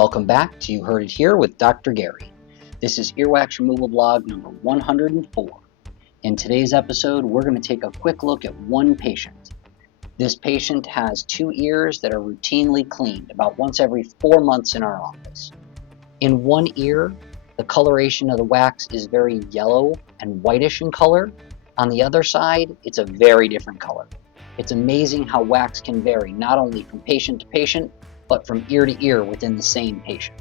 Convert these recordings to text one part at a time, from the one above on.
Welcome back to You Heard It Here with Dr. Gary. This is earwax removal blog number 104. In today's episode, we're going to take a quick look at one patient. This patient has two ears that are routinely cleaned about once every 4 months in our office. In one ear, the coloration of the wax is very yellow and whitish in color. On the other side, it's a very different color. It's amazing how wax can vary not only from patient to patient, but from ear to ear within the same patient.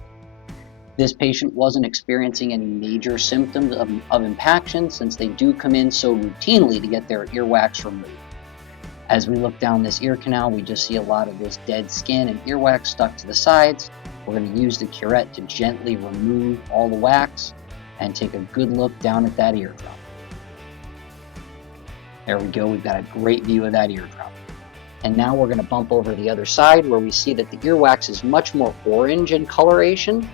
This patient wasn't experiencing any major symptoms of impaction since they do come in so routinely to get their earwax removed. As we look down this ear canal, we just see a lot of this dead skin and earwax stuck to the sides. We're going to use the curette to gently remove all the wax and take a good look down at that eardrum. There we go, we've got a great view of that eardrum. And now we're going to bump over to the other side where we see that the earwax is much more orange in coloration.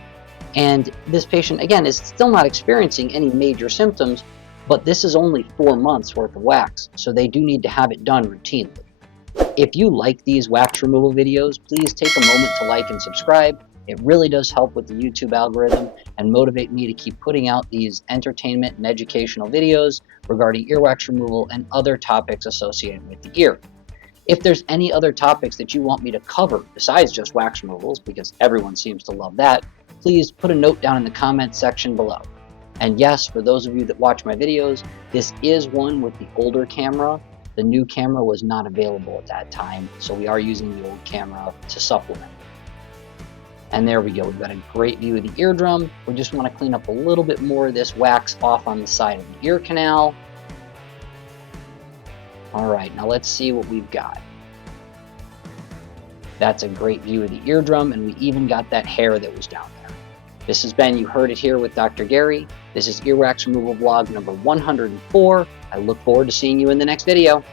And this patient, again, is still not experiencing any major symptoms, but this is only 4 months worth of wax, so they do need to have it done routinely. If you like these wax removal videos, please take a moment to like and subscribe. It really does help with the YouTube algorithm and motivate me to keep putting out these entertainment and educational videos regarding earwax removal and other topics associated with the ear. If there's any other topics that you want me to cover besides just wax removals, because everyone seems to love that, please put a note down in the comments section below. And yes, for those of you that watch my videos, this is one with the older camera. The new camera was not available at that time, so we are using the old camera to supplement. And there we go, we've got a great view of the eardrum. We just want to clean up a little bit more of this wax off on the side of the ear canal. All right, now let's see what we've got. That's a great view of the eardrum, and we even got that hair that was down there. This has been You Heard It Here with Dr. Gary. This is earwax removal vlog number 104. I look forward to seeing you in the next video.